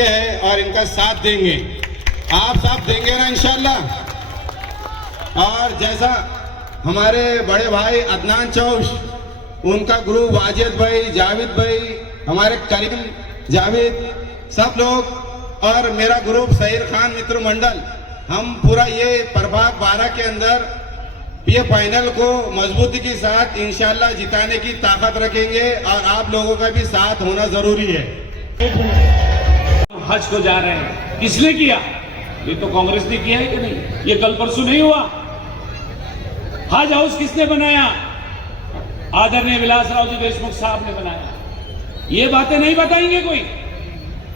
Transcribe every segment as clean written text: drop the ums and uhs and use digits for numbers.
करते हैं और इनका साथ देंगे। आप साथ देंगे ना इंशाल्लाह। और जैसा हमारे बड़े भाई अदनान चौश, उनका ग्रुप वाजिद भाई, जावेद भाई, हमारे करीम जावेद, सब लोग और मेरा ग्रुप सहीर खान मित्र मंडल, हम पूरा ये प्रभाग 12 के अंदर ये फाइनल को मजबूती के साथ इंशाल्लाह जिताने की ताकत रखेंगे और आप लोगों का भी साथ होना जरूरी है। हज को जा रहे हैं, किसने किया? ये तो कांग्रेस ने किया है कि नहीं? ये कल परसों नहीं हुआ। हज हाउस किसने बनाया? आदरणीय विलासराव जी देशमुख साहब ने बनाया। ये बातें नहीं बताएंगे कोई,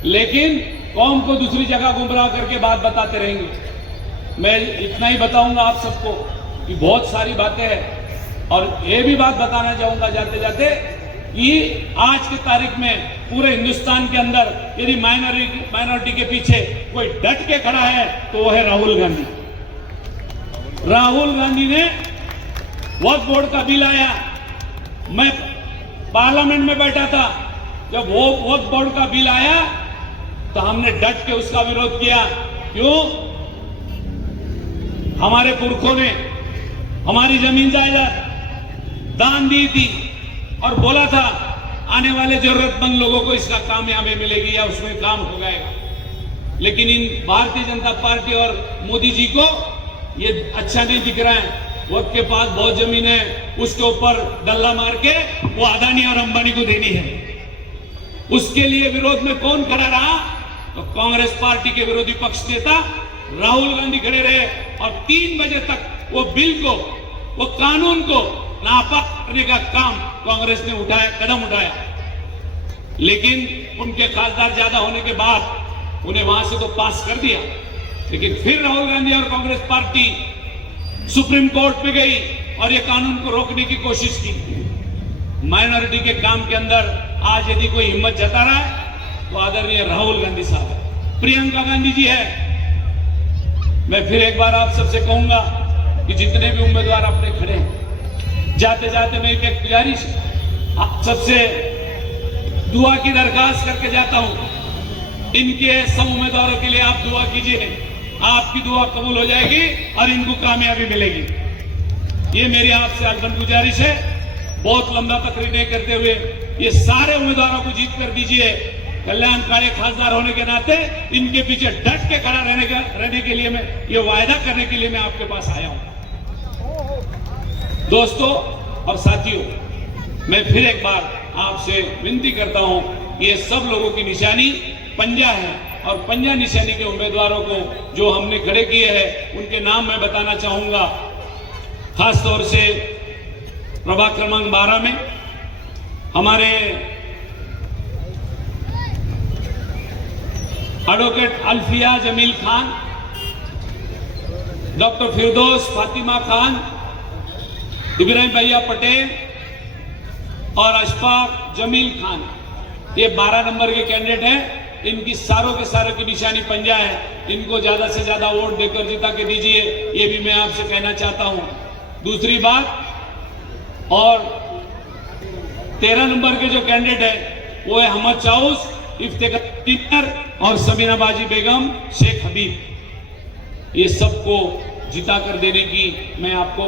लेकिन कौम को दूसरी जगह गुमराह करके बात बताते रहेंगे। मैं इतना ही बताऊंगा आप सबको कि बहुत सारी बातें हैं, और ये भी बात बताना चाहूंगा जाते जाते कि आज की तारीख में पूरे हिंदुस्तान के अंदर यदि माइनॉरिटी के पीछे कोई डट के खड़ा है तो वो है राहुल गांधी। राहुल गांधी ने वक्फ बोर्ड का बिल आया, मैं पार्लियामेंट में बैठा था, जब वो वक्फ बोर्ड का बिल आया तो हमने डट के उसका विरोध किया। क्यों? हमारे पुरखों ने हमारी जमीन जायदाद दान दी थी और बोला था आने वाले जरूरतमंद लोगों को इसका कामयाबी मिलेगी या उसमें काम हो जाएगा। लेकिन इन भारतीय जनता पार्टी और मोदी जी को ये अच्छा नहीं दिख रहा है। वक्त के पास बहुत जमीन है, उसके ऊपर डल्ला मार के वो अदानी और अंबानी को देनी है। उसके लिए विरोध में कौन खड़ा रहा? तो कांग्रेस पार्टी के विरोधी पक्ष नेता राहुल गांधी खड़े रहे और 3 बजे तक वो बिल को, वो कानून को नापाक करने का काम कांग्रेस ने उठाया, कदम उठाया। लेकिन उनके खासदार ज्यादा होने के बाद उन्हें वहां से तो पास कर दिया। लेकिन फिर राहुल गांधी और कांग्रेस पार्टी सुप्रीम कोर्ट में गई और ये कानून को रोकने की कोशिश की। माइनॉरिटी के काम के अंदर आज यदि कोई हिम्मत जता रहा है तो आदरणीय राहुल गांधी साहब है, प्रियंका गांधी जी है। मैं फिर एक बार आप सबसे कहूंगा कि जितने भी उम्मीदवार अपने खड़े हैं, जाते जाते मैं एक गुजारिश आप सबसे दुआ की दरखास्त करके जाता हूं। इनके सब उम्मीदवारों के लिए आप दुआ कीजिए, आपकी दुआ कबूल हो जाएगी और इनको कामयाबी मिलेगी। ये मेरी आपसे अलबन गुजारिश है। बहुत लंबा तकरीर नहीं करते हुए ये सारे उम्मीदवारों को जीत कर दीजिए। कल्याणकारी खासदार होने के नाते इनके पीछे डट के खड़ा रहने के लिए, मैं ये वायदा करने के लिए मैं आपके पास आया हूं। दोस्तों और साथियों, मैं फिर एक बार आपसे विनती करता हूं कि ये सब लोगों की निशानी पंजा है और पंजा निशानी के उम्मीदवारों को जो हमने खड़े किए हैं उनके नाम मैं बताना चाहूंगा। खासतौर से प्रभाग क्रमांक 12 में हमारे एडवोकेट अल्फिया जमील खान, डॉक्टर फिरदौस फातिमा खान, इब्राहिम भैया पटेल और अशफाक जमील खान, ये 12 नंबर के कैंडिडेट हैं। इनकी सारों के सारों की निशानी पंजा है। इनको ज्यादा से ज्यादा वोट देकर जिता के दीजिए, ये भी मैं आपसे कहना चाहता हूं। दूसरी बात, और 13 नंबर के जो कैंडिडेट है वो है अहमद चाउस, इफ्तिखार और समीना बाजी बेगम, शेख हबीब। ये सबको जिता कर देने की मैं आपको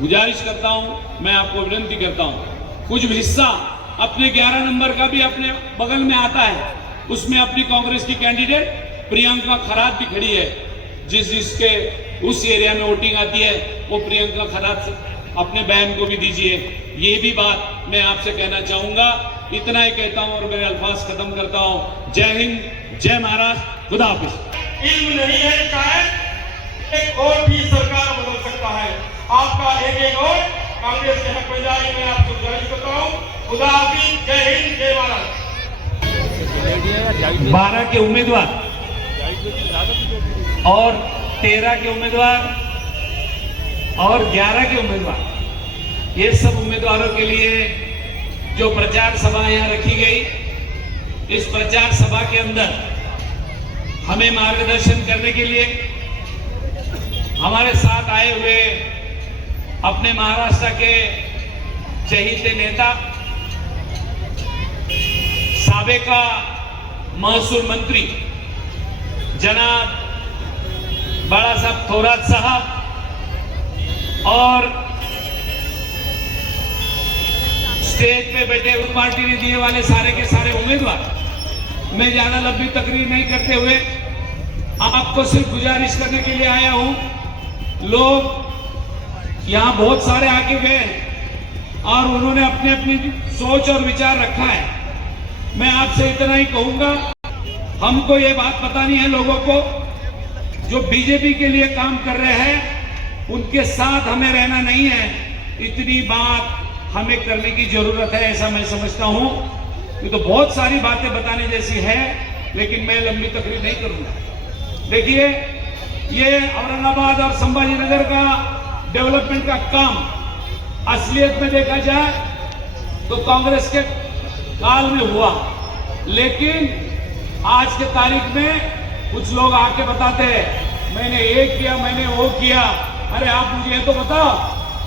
गुजारिश करता हूं, मैं आपको विनती करता हूं। कुछ हिस्सा अपने 11 नंबर का भी अपने बगल में आता है, उसमें अपनी कांग्रेस की कैंडिडेट प्रियंका खरात भी खड़ी है। जिसके उस एरिया में वोटिंग आती है वो प्रियंका खरात अपने बहन को भी दीजिए। ये भी बात मैं आपसे कहना चाहूंगा। इतना ही कहता हूं और मेरे अल्फाज खत्म करता हूं। जय हिंद, जय महाराष्ट्र, खुदा हाफिज। इल्म नहीं है शायद एक और भी सरकार बदल सकता है। आपका एक और कांग्रेस के हक में जाए, मैं आपको गुजारिश करता हूँ। खुदा हाफिज, जय हिंद, जय महाराष्ट्र। 12 के उम्मीदवार और 13 के उम्मीदवार और 11 के उम्मीदवार, ये सब उम्मीदवारों के लिए जो प्रचार सभा यहां रखी गई, इस प्रचार सभा के अंदर हमें मार्गदर्शन करने के लिए हमारे साथ आए हुए अपने महाराष्ट्र के चहीते नेता, साबेका महसूल मंत्री जनाब बड़ा साहब थोरात साहब और स्टेज पे बैठे उस पार्टी ने दिए वाले सारे के सारे उम्मीदवार, मैं ज्यादा लंबी तकरीर नहीं करते हुए आपको सिर्फ गुजारिश करने के लिए आया हूं। लोग यहां बहुत सारे आके गए और उन्होंने अपनी अपनी सोच और विचार रखा है। मैं आपसे इतना ही कहूंगा, हमको ये बात बतानी है लोगों को, जो बीजेपी के लिए काम कर रहे हैं उनके साथ हमें रहना नहीं है। इतनी बात हमें करने की जरूरत है, ऐसा मैं समझता हूं। ये तो बहुत सारी बातें बताने जैसी है, लेकिन मैं लंबी तकरीर नहीं करूंगा। देखिए, ये औरंगाबाद और संभाजी नगर का डेवलपमेंट का काम असलियत में देखा जाए तो कांग्रेस के काल में हुआ, लेकिन आज के तारीख में कुछ लोग आके बताते हैं मैंने ये किया, मैंने वो किया। अरे आप मुझे ये तो बताओ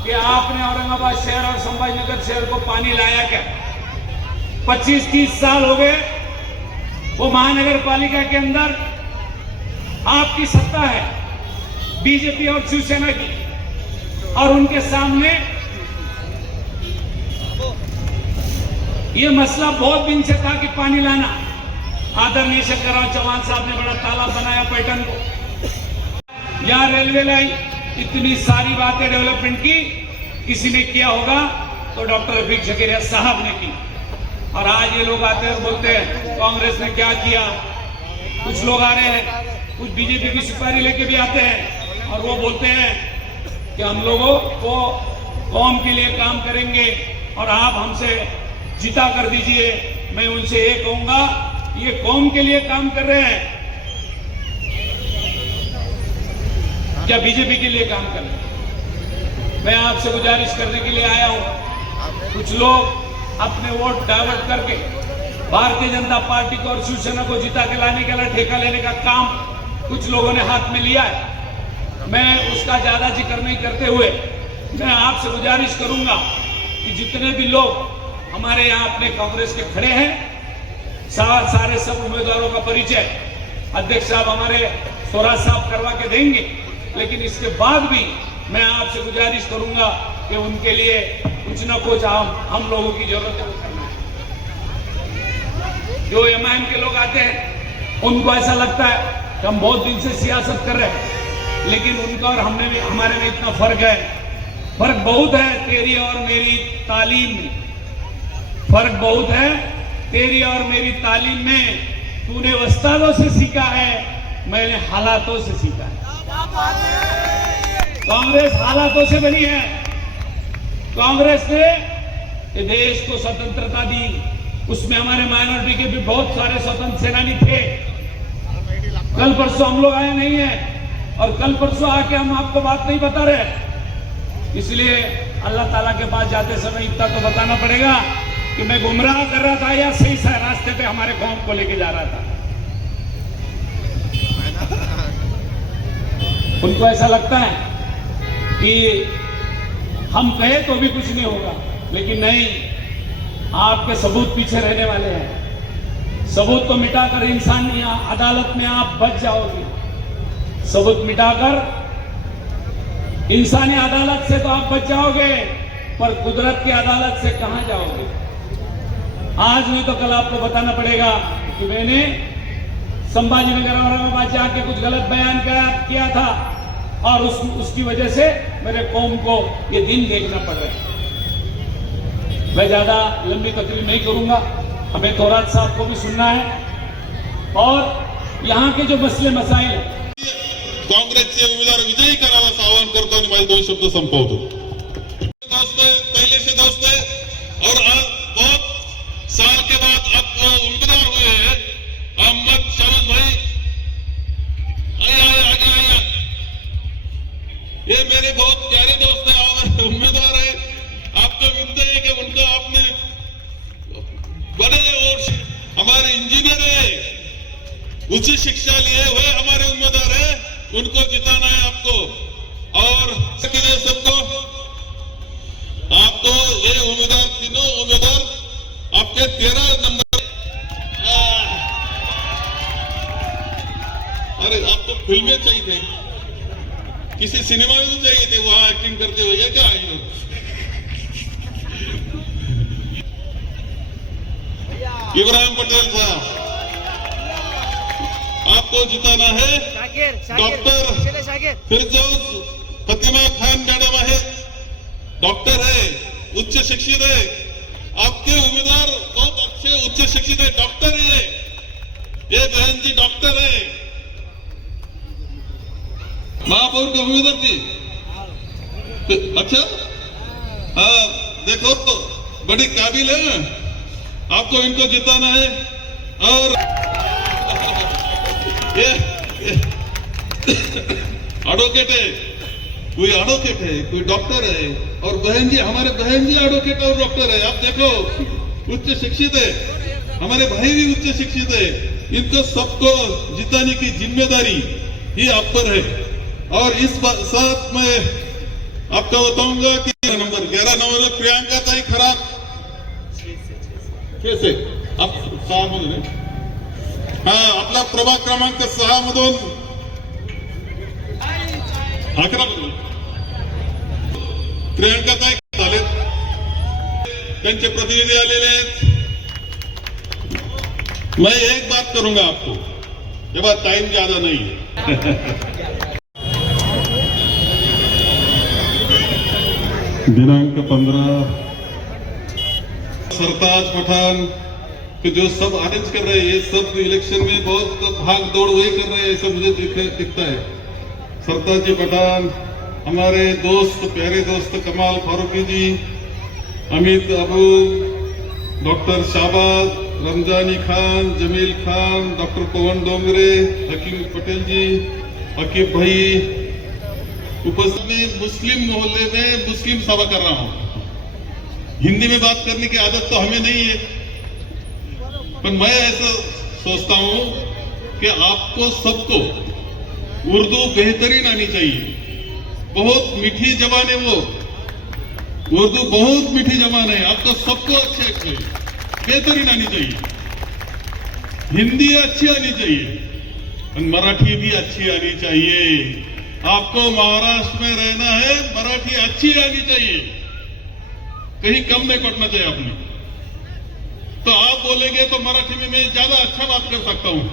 कि आपने औरंगाबाद शहर और संभाजी नगर शहर को पानी लाया क्या? 25-30 साल हो गए वो महानगर पालिका के अंदर आपकी सत्ता है, बीजेपी और शिवसेना की, और उनके सामने ये मसला बहुत दिन से था कि पानी लाना। आदरणीय शंकरराव चौहान साहब ने बड़ा तालाब बनाया पैटर्न को, यहां रेलवे लाइन, इतनी सारी बातें डेवलपमेंट की किसी ने किया होगा तो डॉक्टर रफीक शकीरिया साहब ने की। और आज ये लोग आते हैं और बोलते हैं कांग्रेस ने क्या किया। कुछ लोग आ रहे हैं, कुछ बीजेपी की सुपारी लेके भी आते हैं और वो बोलते हैं कि हम लोगों को कौम के लिए काम करेंगे और आप हमसे जिता कर दीजिए। मैं उनसे ये कहूंगा, ये कौम के लिए काम कर रहे हैं क्या बीजेपी के लिए काम कर रहे हैं? मैं आपसे गुजारिश करने के लिए आया हूं। कुछ लोग अपने वोट डाइवर्ट करके भारतीय जनता पार्टी को और शिवसेना को जिता के लाने के लिए ठेका लेने का काम कुछ लोगों ने हाथ में लिया है। मैं उसका ज्यादा जिक्र नहीं करते हुए मैं आपसे गुजारिश करूंगा कि जितने भी लोग हमारे यहाँ अपने कांग्रेस के खड़े हैं, सारे सब उम्मीदवारों का परिचय अध्यक्ष साहब हमारे थोरात साहब करवा के देंगे, लेकिन इसके बाद भी मैं आपसे गुजारिश करूंगा कि उनके लिए कुछ ना कुछ हम लोगों की जरूरत है वो करना है। जो एमआईएम के लोग आते हैं उनको ऐसा लगता है कि हम बहुत दिन से सियासत कर रहे हैं, लेकिन उनका और हमारे में इतना फर्क है। फर्क बहुत है तेरी और मेरी तालीम में, फर्क बहुत है तेरी और मेरी तालीम में। तूने उस्तादों से सीखा है, मैंने हालातों से सीखा है। कांग्रेस हालातों से बनी है। कांग्रेस ने देश को स्वतंत्रता दी, उसमें हमारे माइनॉरिटी के भी बहुत सारे स्वतंत्र सेनानी थे। कल परसों हम लोग आए नहीं है और कल परसों आके हम आपको बात नहीं बता रहे। इसलिए अल्लाह ताला के पास जाते समय इतना तो बताना पड़ेगा कि मैं गुमराह कर रहा था या सही रास्ते पे हमारे कौम को लेके जा रहा था। उनको ऐसा लगता है कि हम कहे तो भी कुछ नहीं होगा, लेकिन नहीं, आपके सबूत पीछे रहने वाले हैं। सबूत तो मिटाकर इंसानी अदालत में आप बच जाओगे। सबूत मिटाकर इंसानी अदालत से तो आप बच जाओगे, पर कुदरत की अदालत से कहां जाओगे? आज नहीं तो कल आपको बताना पड़ेगा कि मैंने संभाजी नगर औरंगाबाद जाके कुछ गलत बयान किया था और उसकी वजह से मेरे कौम को ये दिन देखना पड़ रहा है। मैं ज्यादा लंबी तकरीर नहीं करूंगा, हमें थोरात साहब को भी सुनना है और यहाँ के जो मसले मसाइल है काँग्रेसचे उमेदवार विजयी करावा असं आवाहन करतो आणि माझे 2 शब्द संपवतो। दोस्त पहले से दोस्त है और बहुत साल के बाद अब उम्मीदवार हुए हैं मोहम्मद शहबाज भाई, आइए। ये मेरे बहुत प्यारे दोस्त हैं और उम्मीदवार है। आपको मिलते हैं कि उनको आपने बड़े और हमारे इंजीनियर है, उच्च शिक्षा लिए हुए हमारे उम्मीदवार है, उनको जिताना है आपको। और सबको आपको ये उम्मीदवार, तीनों उम्मीदवार आपके 13 नंबर। फिल्में चाहिए थे, किसी सिनेमा में तो चाहिए थे वहां एक्टिंग करते हुए क्या हीरो। इब्राहिम पटेल साहब, आपको जिताना है। डॉक्टर फिरजौस फतिमा खान मैडम है, डॉक्टर है, उच्च शिक्षित है। आपके उम्मीदवार बहुत अच्छे उच्च शिक्षित है, डॉक्टर है। ये बहन जी डॉक्टर है, महापौर के उम्मीदवार थी। अच्छा, हाँ देखो तो बड़ी काबिल है, आपको इनको जिताना है। और ये एडवोकेट है, कोई एडवोकेट है, कोई डॉक्टर है। और बहन जी, हमारे बहन जी एडवोकेट और डॉक्टर है। आप देखो उच्च शिक्षित है, हमारे भाई भी उच्च शिक्षित है। इनको सबको जिताने की जिम्मेदारी ही आप पर है। और इस साथ मैं आपको बताऊंगा कि नंबर 11 नंबर प्रियंका ताई खराब कैसे आप 6 मधून, हाँ आपला प्रभाग क्रमांक 6 मधून 11 मधून प्रियंका ताई झाले, त्यांचे प्रतिनिधी आलेले आहेत। मैं एक बात करूंगा आपको, ये बात टाइम ज्यादा नहीं है। दिनांक 15 सरताज पठान कि जो सब अरेंज कर रहे हैं, ये सब इलेक्शन में बहुत भाग दौड़ वही कर रहे हैं, सब मुझे दिखता है। सरताज जी पठान, हमारे दोस्त, प्यारे दोस्त कमाल फारूकी जी, अमित अबू, डॉक्टर शाहबाज, रमजानी खान, जमील खान, डॉक्टर पवन डोंगरे, हकीम पटेल जी, अकीब भाई उपस्थित में। मुस्लिम मोहल्ले में मुस्लिम सभा कर रहा हूं। हिंदी में बात करने की आदत तो हमें नहीं है, पर मैं ऐसा सोचता हूं कि आपको सबको उर्दू बेहतरीन आनी चाहिए। बहुत मीठी जबान है वो, उर्दू बहुत मीठी जबान है। आपको सबको अच्छे बेहतरीन आनी चाहिए, हिंदी अच्छी आनी चाहिए और मराठी भी अच्छी आनी चाहिए। आपको महाराष्ट्र में रहना है, मराठी अच्छी आनी चाहिए, कहीं कम नहीं पड़ना चाहिए आपने। तो आप बोलेंगे तो मराठी में मैं ज्यादा अच्छा बात कर सकता हूं।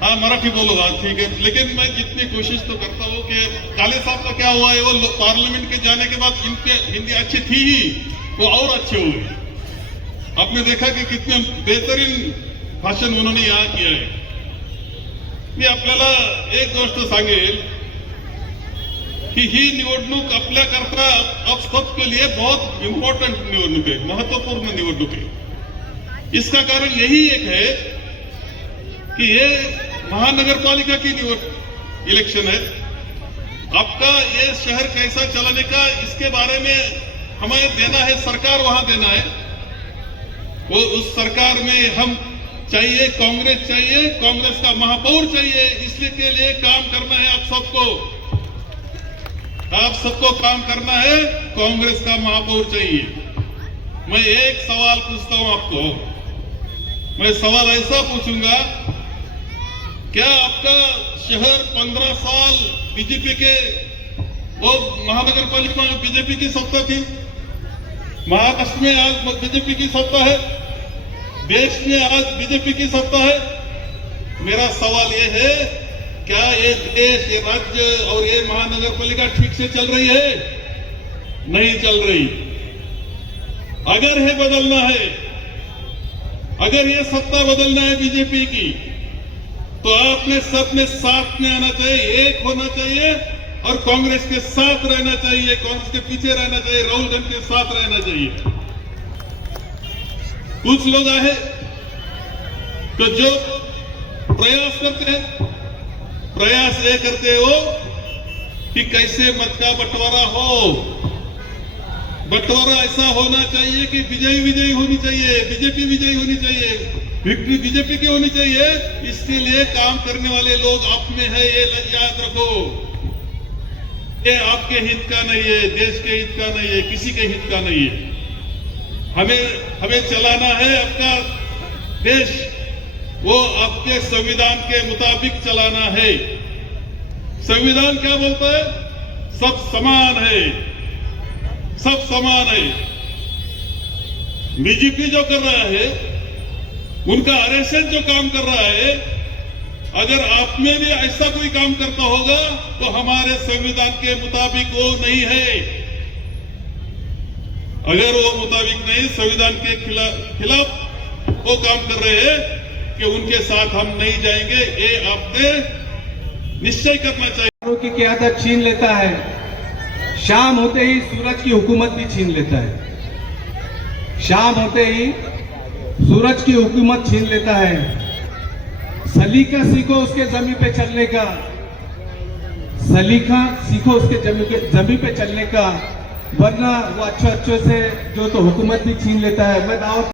हाँ मराठी बोलूंगा, ठीक है, लेकिन मैं जितनी कोशिश तो करता हूं कि काले साहब का क्या हुआ है, वो पार्लियामेंट के जाने के बाद इनके हिंदी अच्छी थी ही, वो और अच्छे हुए। आपने देखा कि कितने बेहतरीन भाषण उन्होंने यहाँ किया है। मी आपल्याला एक गोष्ट सांगेल कि ही निवडणूक आपल्याकरता अब सबके लिए बहुत इंपॉर्टेंट निवडणूक है, महत्वपूर्ण निवडणूक है। इसका कारण यही एक है कि ये महानगर पालिका की इलेक्शन है। आपका ये शहर कैसा चलाने का, इसके बारे में हमें देना है, सरकार वहां देना है। वो उस सरकार में हम चाहिए, कांग्रेस चाहिए, कांग्रेस का महापौर चाहिए। इसलिए के लिए काम करना है आप सबको काम करना है, कांग्रेस का महापौर चाहिए। मैं एक सवाल पूछता हूं आपको, मैं सवाल ऐसा पूछूंगा, क्या आपका शहर 15 साल बीजेपी के, वो महानगर पालिका में बीजेपी की सत्ता थी, महाराष्ट्र में आज बीजेपी की सत्ता है, देश में आज बीजेपी की सत्ता है। मेरा सवाल यह है, क्या ये देश, ये राज्य और ये महानगर पालिका ठीक से चल रही है? नहीं चल रही। अगर है बदलना है, अगर ये सत्ता बदलना है बीजेपी की, तो आपने सबने साथ में आना चाहिए, एक होना चाहिए और कांग्रेस के साथ रहना चाहिए, कांग्रेस के पीछे रहना चाहिए, राहुल गांधी के साथ रहना चाहिए। कुछ लोग आए तो जो प्रयास करते हैं, प्रयास ये करते हो कि कैसे मत का बंटवारा हो। बंटवारा ऐसा होना चाहिए कि विजयी विजयी होनी चाहिए, बीजेपी विजयी होनी चाहिए, विक्ट्री बीजेपी की होनी चाहिए। इसके लिए काम करने वाले लोग आप में है, ये याद रखो। ये आपके हित का नहीं है, देश के हित का नहीं है, किसी के हित का नहीं है। हमें चलाना है अपना देश, वो आपके संविधान के मुताबिक चलाना है। संविधान क्या बोलता है? सब समान है, सब समान है। बीजेपी जो कर रहा है, उनका आरएसएस जो काम कर रहा है, अगर आप में भी ऐसा कोई काम करता होगा तो हमारे संविधान के मुताबिक वो नहीं है। अगर वो मुताबिक नहीं, संविधान के खिलाफ वो काम कर रहे हैं कि उनके साथ हम नहीं जाएंगे। ये आपने निश्चय करना चाहिए। की क़यादत छीन लेता है, शाम होते ही सूरज की हुकूमत भी छीन लेता है। शाम होते ही सूरज की हुकूमत छीन लेता है। सलीका सीखो उसके जमीन पे चलने का, सलीका सीखो उसके जमीन पे चलने का, वरना वो अच्छे से जो तो हुकूमत भी छीन लेता है। मैं दावत